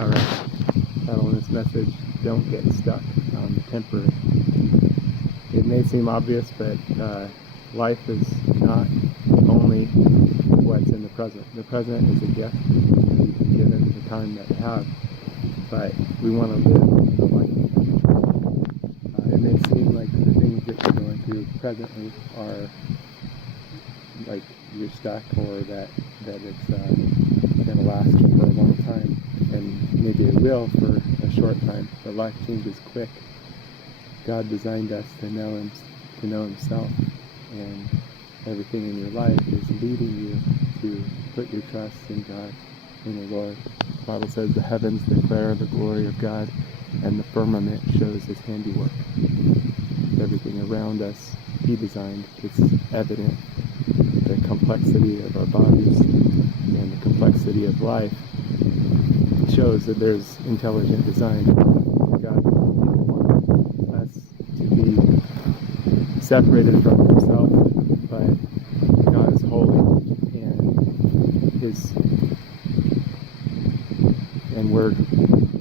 Alright, title in this message, Don't Get Stuck on the Temporary. It may seem obvious, but life is not only what's in the present. The present is a gift we've been given the time that we have, but we want to live the life. It may seem like the things that you're going through presently are like you're stuck, or that it's going to last for a long time, and maybe it will for a short time, but life changes quick. God designed us to know Himself, and everything in your life is leading you to put your trust in God, in the Lord. The Bible says the heavens declare the glory of God, and the firmament shows His handiwork. Everything around us He designed. It's evident. The complexity of our bodies and the complexity of life shows that there's intelligent design. God didn't want us to be separated from Himself, but God is holy, and we're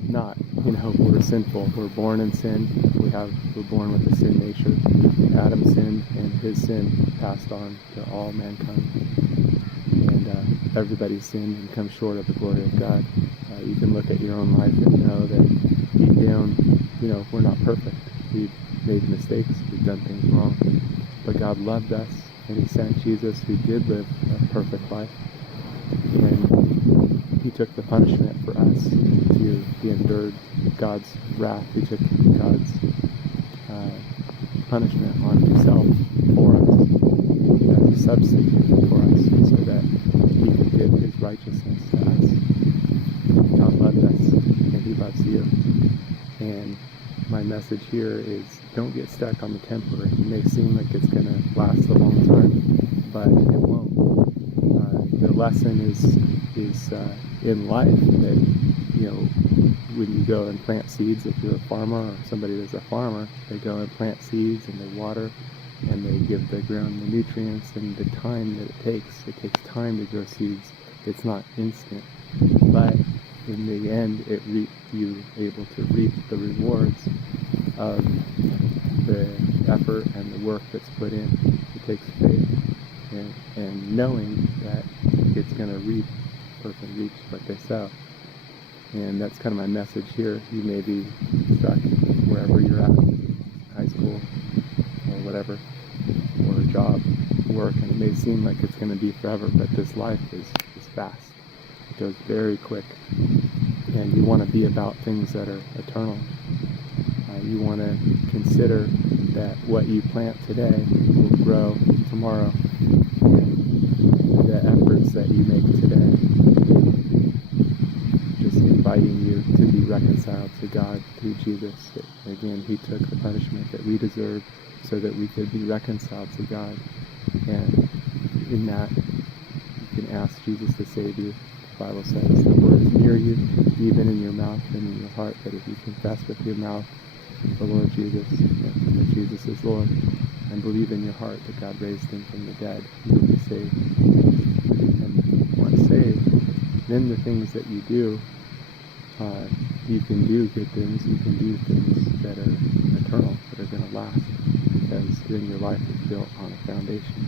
not. We're sinful. We're born in sin. We're born with a sin nature. Adam sinned, and his sin passed on to all mankind. And everybody's sinned and come short of the glory of God. You can look at your own life and know that deep down, we're not perfect. We've made mistakes. We've done things wrong. But God loved us, and He sent Jesus, who did live a perfect life. And He took the punishment for us. He endured God's wrath. He took God's punishment on Himself for us, as a substitute for us, so that He could give His righteousness to us. God loved us, and He loves you. And my message here is, don't get stuck on the temporary. It may seem like it's going to last a long time, but it won't. The lesson is in life that, when you go and plant seeds, if you're a farmer or somebody that's a farmer, they go and plant seeds and they water and they give the ground the nutrients and the time that it takes time to grow seeds. It's not instant, but in the end you're able to reap the rewards of the effort and the work that's put in. It takes faith and knowing that it's going to reap, person reaps what they sow. And that's kind of my message here. You may be stuck wherever you're at, high school or whatever, or a job, work, and it may seem like it's going to be forever, but this life is fast. It goes very quick, and you want to be about things that are eternal. You want to consider that what you plant today will grow tomorrow, and the efforts that you make today, just inviting you to be reconciled to God through Jesus. Again, He took the punishment that we deserve so that we could be reconciled to God. And in that, you can ask Jesus to save you. The Bible says the word is near you, even in your mouth and in your heart, that if you confess with your mouth the Lord Jesus, that Jesus is Lord, and believe in your heart that God raised Him from the dead, you will be saved. And once saved, then the things that you do, you can do good things, you can do things that are eternal, that are going to last, because then your life is built on a foundation,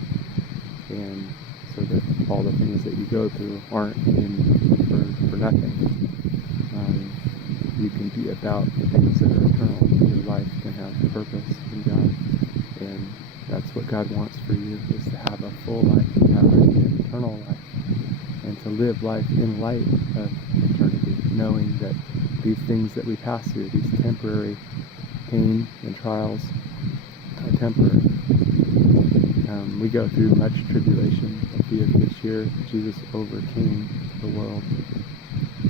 and so that all the things that you go through aren't for nothing. You can be about the things that are eternal. Your life can have purpose in God, and that's what God wants for you, is to have a full life, to have an eternal life, and to live life in light of eternity, knowing that these things that we pass through, these temporary pain and trials, are temporary. We go through much tribulation. At the end of this year, Jesus overcame the world,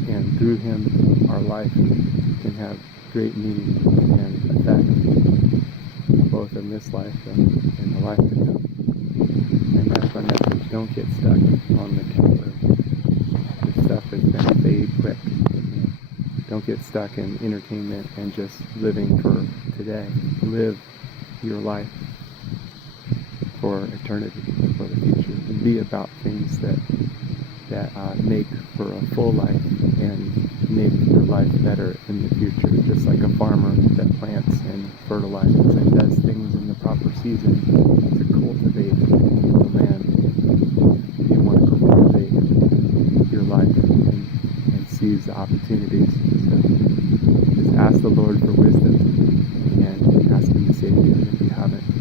and through Him, our life can have great meaning and effect, both in this life and in the life to come. And that's my message. Don't get stuck on the temporary. This stuff is going to fade quick. Don't get stuck in entertainment and just living for today. Live your life for eternity, for the future, and be about things that make for a full life and make your life life better in the future, just like a farmer that plants and fertilizes and does things in the proper season to cultivate the land. You want to cultivate your life and seize the opportunities. So just ask the Lord for wisdom and ask Him to save you if you haven't.